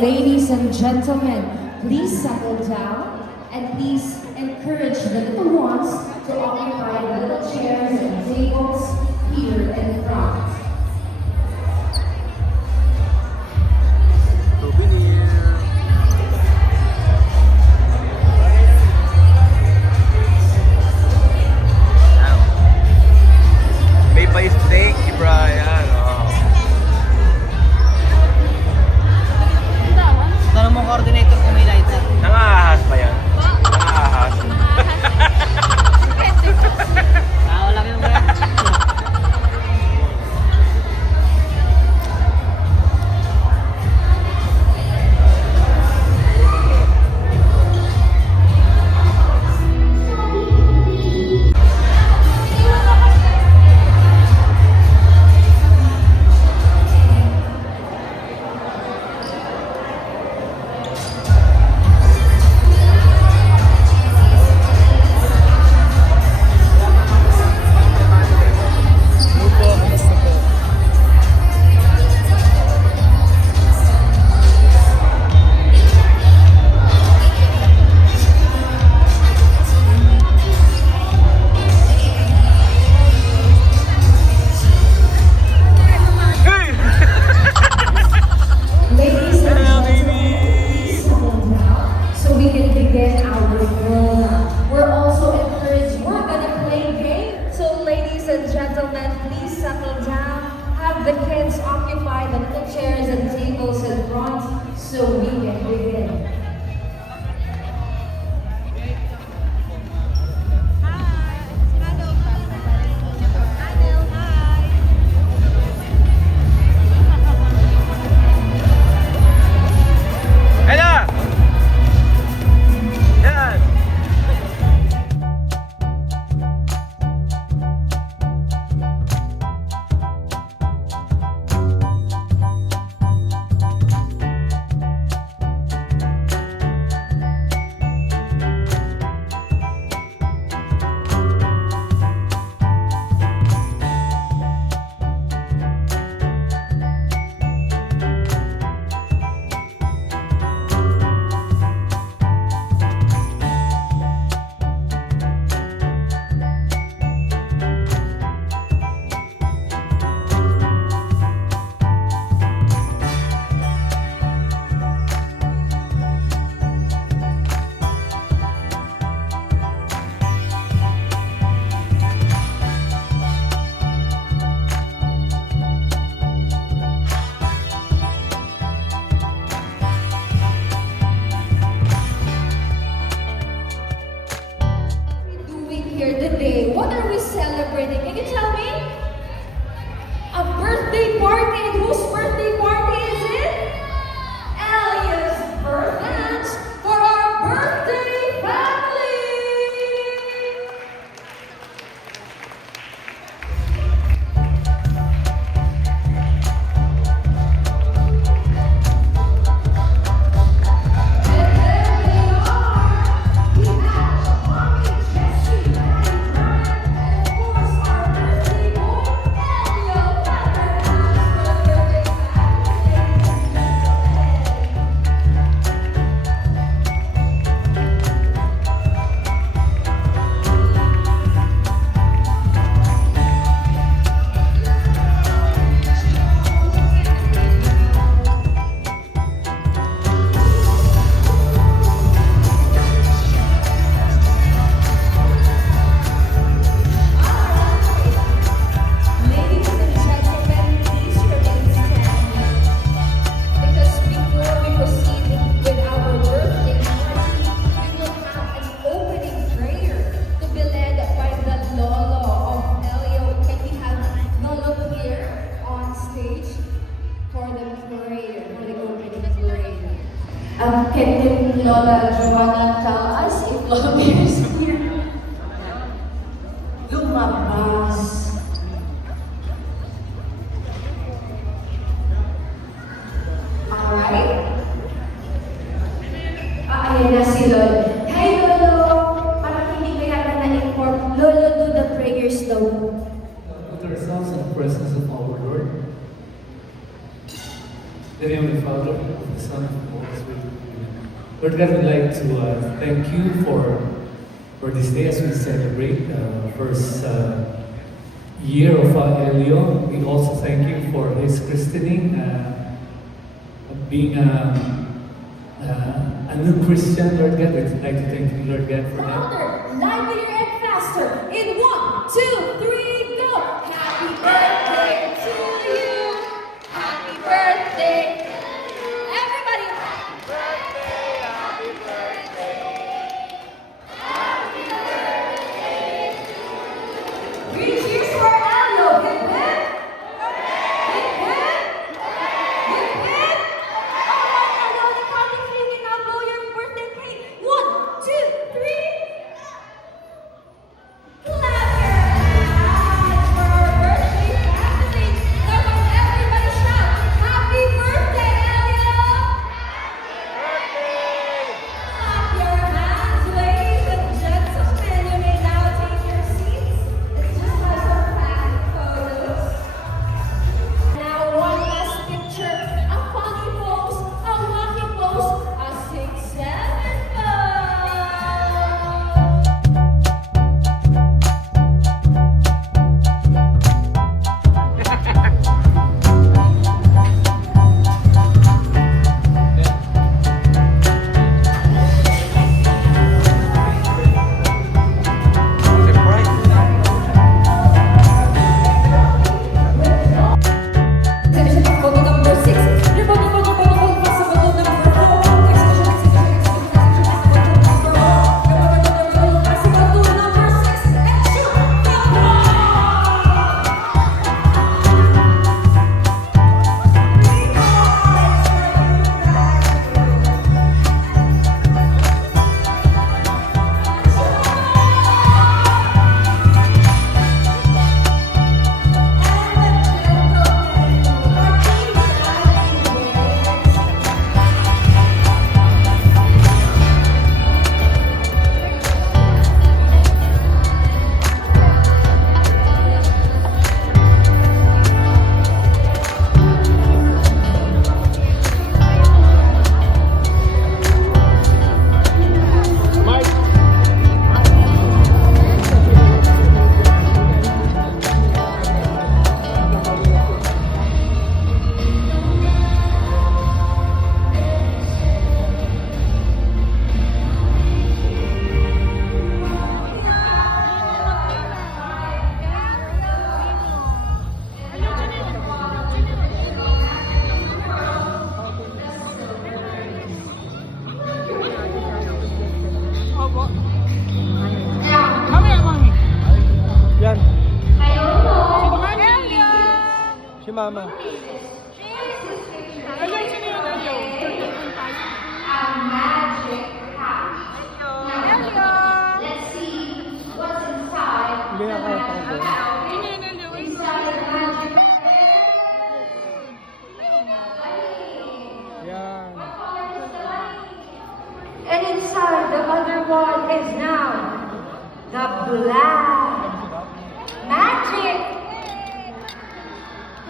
ladies and gentlemen, please settle down and please encourage the little ones to occupy the little chairs and tables here in front. May pa-steak si Brian. Oh. Tanong mo coordinator kung may lighter. Nangahas pa yan. Nangahas. Tao lang yung mga. Ladies and gentlemen, please settle down so we can begin our program. We're also encouraged, we're gonna play game. So ladies and gentlemen, please settle down. Have the kids occupy the little chairs and tables in front so we can begin. Hello! Yan! Doing here today? What are we celebrating? Can you tell me? A birthday party. And whose birthday party is it? Elia's birthday. Dance for our birthday family. And there they are. We have Mommy Jessie, Daddy Brian, and of course our birthday boy, Elio Fatherhouse, the birthday family. Ladies and gentlemen, please remain standing. Because before we proceed with our birthday party, we will have an opening prayer to be led by the Lolo of Elio. Can we have Lolo here on stage for the prayer, for the opening prayer? Can you, Lola Joanna, tell us if Lolo Bear is here? Lumabas. Alright? Ayan na si Lolo. Hi, Lolo! Parang hindi ko yata na-inform. Lolo, do the prayers daw. Put ourselves in the presence of our Lord. In the name of the Father, of the Son, and of the Holy Spirit. Amen. Lord God, we'd like to thank you for this day as we celebrate the first year of Elio. We also thank you for his christening, being a new Christian, Lord God. We'd like to thank you, Lord God, for that. Louder, livelier, and faster. In 1, 2, 3, go! Happy birthday to you. Happy birthday. Everybody. Three cheers for Elio. Hip hip. Hip hip. Hip hip. Alright, Elio, the count is ringing. Now blow your birthday cake. 1, 2, 3. Clap your hands for our birthday family. Come on, everybody shout, Happy birthday, Elio! Clap your hands, ladies and gentlemen. You may now take your seats. Let's just have some fan photos. Now one last picture. A funny pose, a wacky pose, a 6-7 pose. Exhibition of photo number 6. Your photo, pass the photo number 4. Exhibition number 1. Your photo, pass the photo number 6. And shoot the Yan. Si Mama. Let's see what's inside. Hindi na kaya pa Inside the magic. Yan. And inside the other one is now the black magic.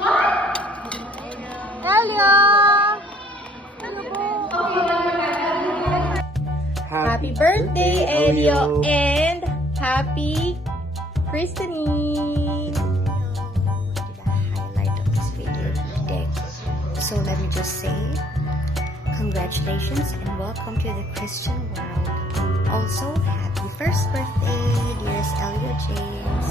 What? Elio! Okay, number 5. Happy birthday, Elio! And happy christening! The highlight of this video today. So let me just say, congratulations and welcome to the Christian world. Also, happy first birthday, dearest Elio James.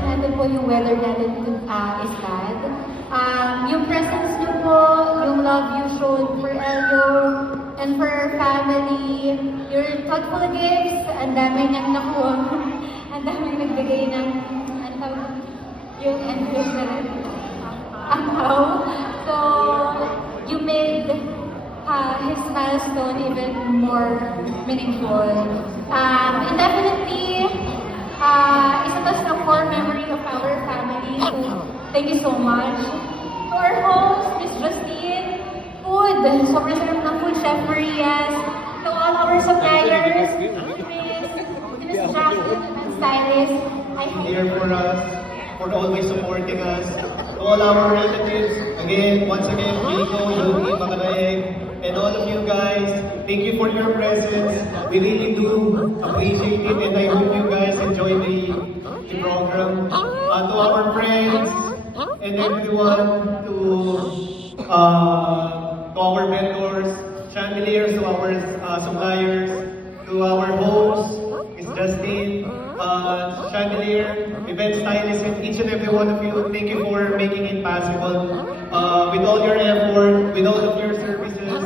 Natin po yung weather natin is bad. Yung presence niyo po, yung love you showed for Elio and for our family, your thoughtful gifts, ang dami niyang nakuha. Ang dami nagbigay ng, ano tawag, yung envelope na rin. So, you made his milestone even more meaningful. And definitely, isa to sa core memory of our family. So, thank you so much. To our host, Miss Justine, food. Sobrang sarap ng food, Chef Marias. To all our suppliers, Miss Jacqueline and Stylist. Here for us, for always supporting us. To all our relatives, again, once again, Chico, Yogi, Makaraeg, and all of you guys, thank you for your presence. We really do appreciate it, and I hope you guys enjoy the program. To our friends and everyone, to our vendors, chandeliers, to our suppliers, to our hosts, Miss Justine, chandelier, event stylist, and each and every one of you, thank you for making it possible. With all your effort, with all of your services,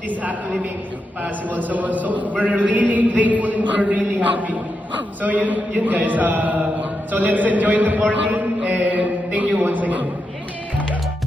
this actually makes it possible. So we're really grateful and we're really happy. So yun guys, so let's enjoy the morning and thank you once again.